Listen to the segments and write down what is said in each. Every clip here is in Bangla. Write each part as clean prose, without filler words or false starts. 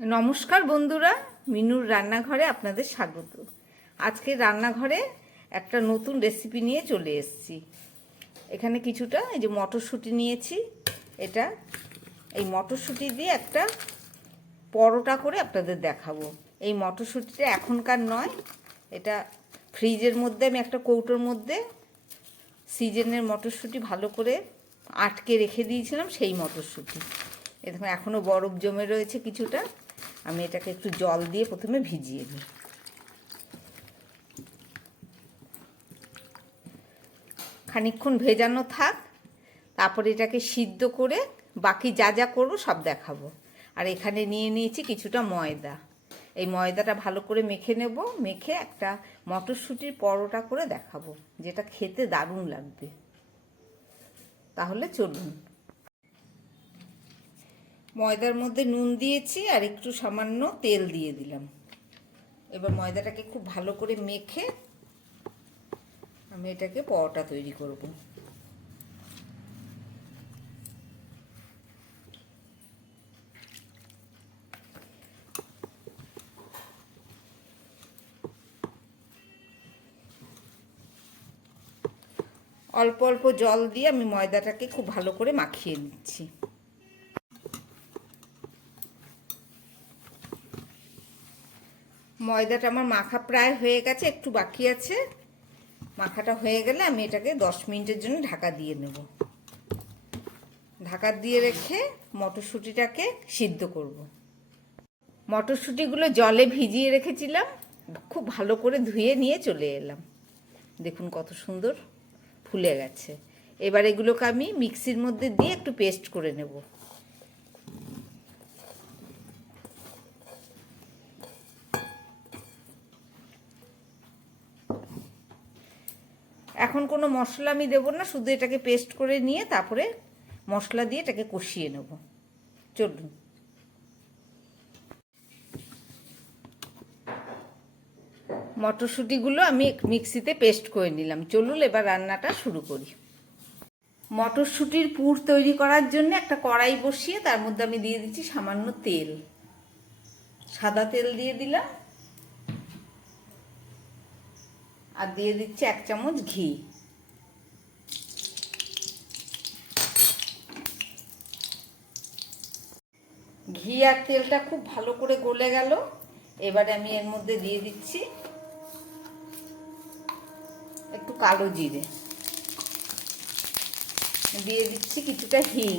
নমস্কার বন্ধুরা, মিনুর রান্নাঘরে আপনাদের স্বাগত। আজকে রান্নাঘরে একটা নতুন রেসিপি নিয়ে চলে এসেছি। এখানে কিছুটা এই যে মটরশুঁটি নিয়েছি। এই মটরশুঁটি দিয়ে একটা পরোটা করে আপনাদের দেখাবো। এই মটরশুঁটিটা এখনকার নয়, এটা ফ্রিজের মধ্যে আমি একটা কৌটোর মধ্যে সিজনের মটরশুঁটি ভালো করে আটকে রেখে দিয়েছিলাম, সেই মটরশুঁটি। এ দেখুন এখনও বরফ জমে রয়েছে কিছুটা। আমি এটাকে একটু জল দিয়ে প্রথমে ভিজিয়ে নিই। খানিকক্ষণ ভেজানো থাক, তারপরে এটাকে সিদ্ধ করে বাকি যা যা করবো সব দেখাবো। আর এখানে নিয়ে নিয়েছি কিছুটা ময়দা। এই ময়দাটা ভালো করে মেখে নেব, মেখে একটা মটরশুঁটির পরোটা করে দেখাবো, যেটা খেতে দারুণ লাগবে। তাহলে চলুন। ময়দার মধ্যে নুন দিয়েছি আর একটু সামান্য তেল দিয়ে দিলাম। এবার ময়দাটাকে খুব ভালো করে মেখে আমি এটাকে পরোটা তৈরি করব। অল্প অল্প জল দিয়ে আমি ময়দাটাকে খুব ভালো করে মাখিয়ে নিচ্ছি। ময়দাটা আমার মাখা প্রায় হয়ে গেছে, একটু বাকি আছে। মাখাটা হয়ে গেলে আমি এটাকে 10 মিনিটের জন্য ঢাকা দিয়ে নেব। ঢাকা দিয়ে রেখে মটরশুঁটিটাকে সিদ্ধ করব। মটরশুঁটিগুলো জলে ভিজিয়ে রেখেছিলাম, খুব ভালো করে ধুয়ে নিয়ে চলে এলাম। দেখুন কত সুন্দর ফুলে গেছে। এবার এগুলোকে আমি মিক্সির মধ্যে দিয়ে একটু পেস্ট করে নেব। এখন কোনো মশলা আমি দেবো না, শুধু এটাকে পেস্ট করে নিয়ে তারপরে মশলা দিয়ে এটাকে কষিয়ে নেব। চলুন। মটরশুঁটিগুলো আমি মিক্সিতে পেস্ট করে নিলাম। চলুন এবার রান্নাটা শুরু করি। মটরশুঁটির পুর তৈরি করার জন্য একটা কড়াই বসিয়ে তার মধ্যে আমি দিয়ে দিচ্ছি সামান্য তেল। সাদা তেল দিয়ে দিলাম, আর দিয়ে দিচ্ছি 1 চামচ ঘি। ঘি আর তেলটা খুব ভালো করে গলে গেল। এবারে আমি এর মধ্যে দিয়ে দিচ্ছি একটু কালো জিরে, দিয়ে দিচ্ছি কিছুটা হিং,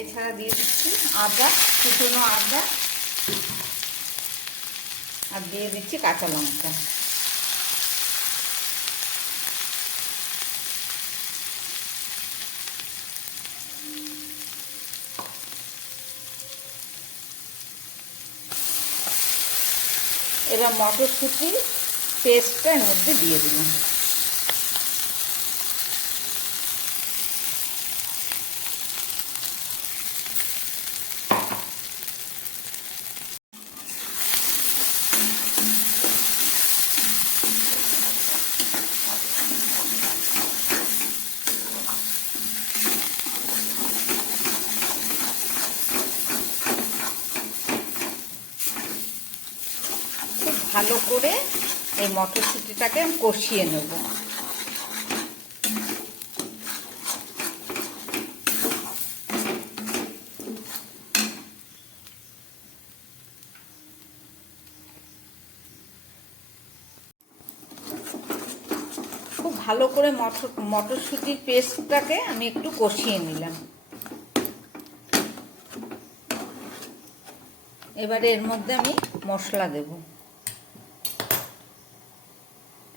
এছাড়া দিয়ে দিচ্ছি আদা, কুচনো আদা, আর দিয়ে দিচ্ছি কাঁচা লঙ্কা। এবার মটরশুঁটির পেস্টটা এর মধ্যে দিয়ে দিলাম। খুব ভালো করে এই মটরশুঁটিটাকে কষিয়ে নেব। খুব ভালো করে মটরশুঁটির পেস্টটাকে আমি একটু কষিয়ে নিলাম। এবারে এর মধ্যে আমি মশলা দেব।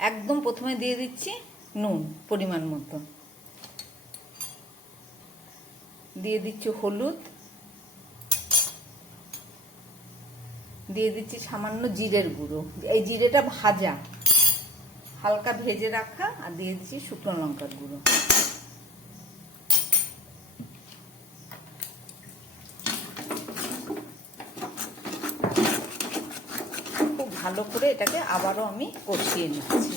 একদম প্রথমে দিয়ে দিচ্ছি নুন পরিমাণ মতো, দিয়ে দিচ্ছি হলুদ, দিয়ে দিচ্ছি সামান্য জিরের গুঁড়ো। এই জিরেটা ভাজা, হালকা ভেজে রাখা। আর দিয়ে দিচ্ছি শুকনো লঙ্কার গুঁড়ো। খুব ভালো করে এটাকে আবারও আমি কষিয়ে নিচ্ছি।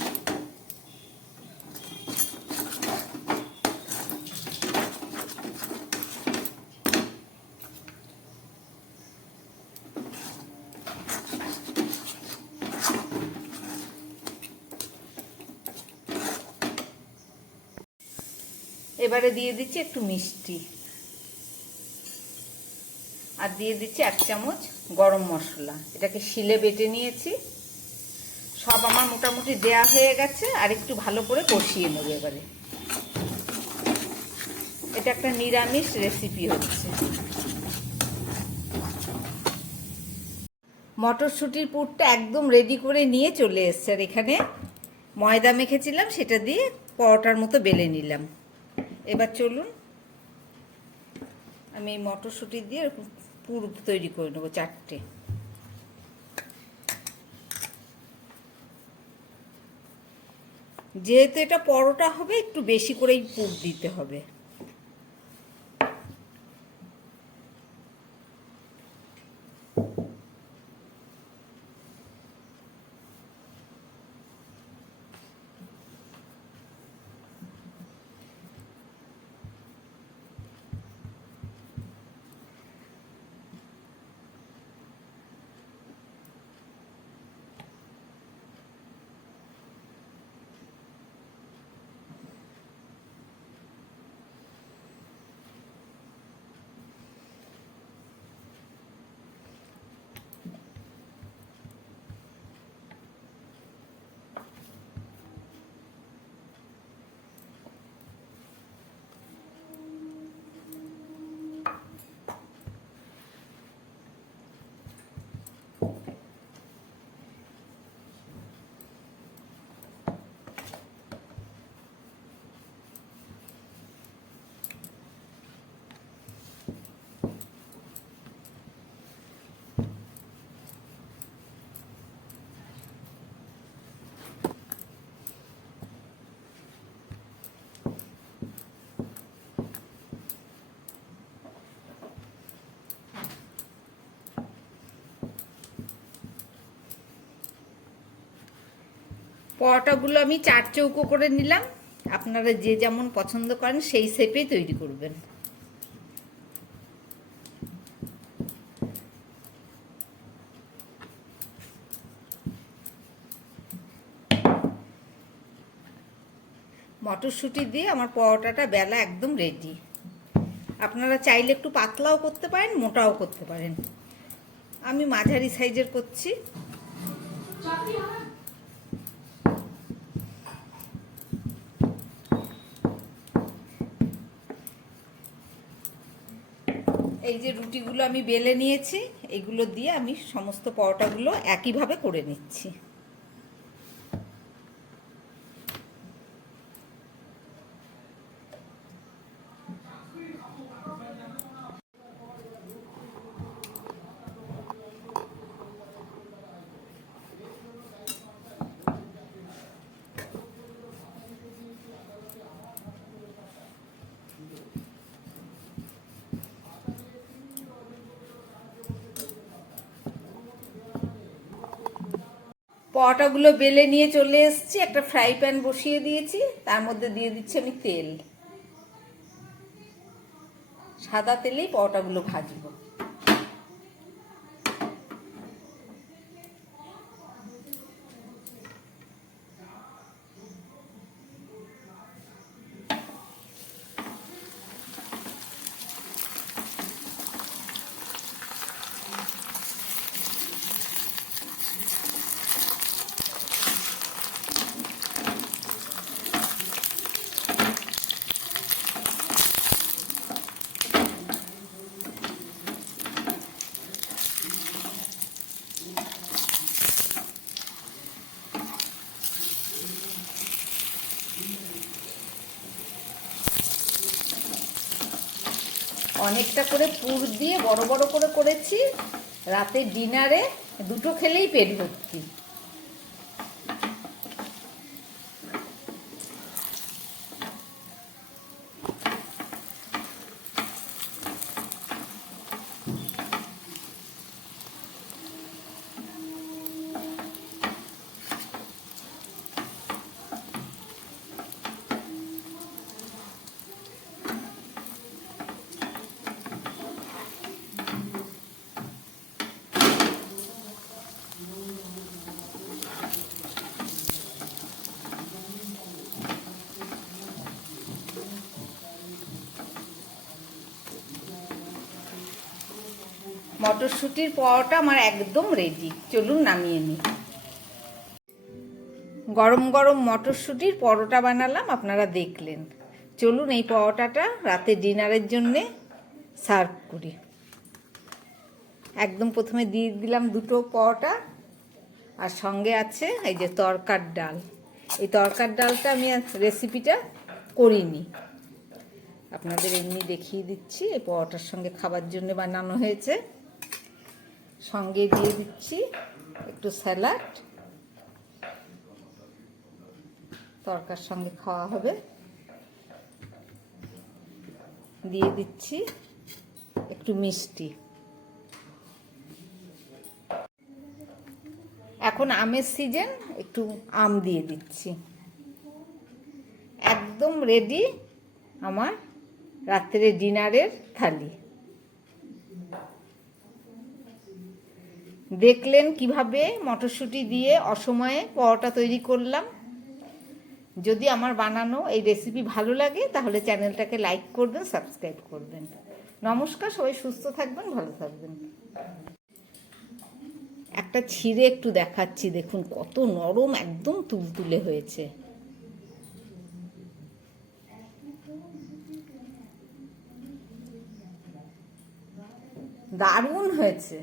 এবারে দিয়ে দিচ্ছি একটু মিষ্টি, আর দিয়ে দিচ্ছি 1 চামচ গরম মশলা। এটাকে শিলে বেটে নিয়েছি। সব আমার মোটামুটি দেয়া হয়ে গেছে, আর একটু ভালো করে কষিয়ে নেব এবারে। এটা একটা নিরামিষ রেসিপি হচ্ছে। মটরশুঁটির পুরটা একদম রেডি করে নিয়ে চলে এসছে, আর এখানে ময়দা মেখেছিলাম সেটা দিয়ে পরোটার মতো বেলে নিলাম। এবার চলুন আমি এই মটরশুঁটি দিয়ে পুর তৈরি করে নেবো 4টে। যেহেতু এটা পরোটা হবে, একটু বেশি করেই পুর দিতে হবে। পরোটাগুলো আমি 4 চৌকো করে নিলাম। আপনারা যে যেমন পছন্দ করেন সেই শেপেই তৈরি করবেন। মটরশুঁটি দিয়ে আমার পরোটাটা বেলা একদম রেডি। আপনারা চাইলে একটু পাতলাও করতে পারেন, মোটাও করতে পারেন। আমি মাঝারি সাইজের করছি। এই যে রুটিগুলো আমি বেলে নিয়েছি, এগুলো দিয়ে আমি সমস্ত পরোটাগুলো একইভাবে করে নিচ্ছি। পরোটাগুলো বেলে নিয়ে চলে এসেছি। একটা ফ্রাই প্যান বসিয়ে দিয়েছি, তার মধ্যে দিয়ে দিচ্ছি আমি তেল। সাদা তেলেই পরোটাগুলো ভাজবো। অনেকটা করে পুর দিয়ে বড় বড় করে করেছি। রাতে ডিনারে দুটো খেলেই পেট ভর্তি। মটরশুঁটির পরোটা আমার একদম রেডি। চলুন নামিয়ে নিই। গরম গরম মটরশুঁটির পরোটা বানালাম, আপনারা দেখলেন। চলুন এই পরোটাটা রাতে ডিনারের জন্যে সার্ভ করি। একদম প্রথমে দিয়ে দিলাম দুটো পরোটা, আর সঙ্গে আছে এই যে তরকার ডাল। এই তরকার ডালটা আমি রেসিপিটা করিনি, আপনাদের এমনি দেখিয়ে দিচ্ছি। এই পরোটার সঙ্গে খাবার জন্য বানানো হয়েছে। সঙ্গে দিয়ে দিচ্ছি একটু স্যালাড, তরকার সঙ্গে খাওয়া হবে। দিয়ে দিচ্ছি একটু মিষ্টি। এখন আমের সিজন, একটু আম দিয়ে দিচ্ছি। একদম রেডি আমার রাত্রে ডিনারের থালি। দেখলেন কিভাবে মটরশুঁটি দিয়ে অসময়ে পরোটা তৈরি করলাম। যদি আমার বানানো এই রেসিপি ভালো লাগে তাহলে চ্যানেলটাকে লাইক করবেন, সাবস্ক্রাইব করবেন। নমস্কার, সবাই সুস্থ থাকবেন, ভালো থাকবেন। একটা ছিঁড়ে একটু দেখাচ্ছি, দেখুন কত নরম, একদম তুলতুলে হয়েছে। দারুণ হয়েছে।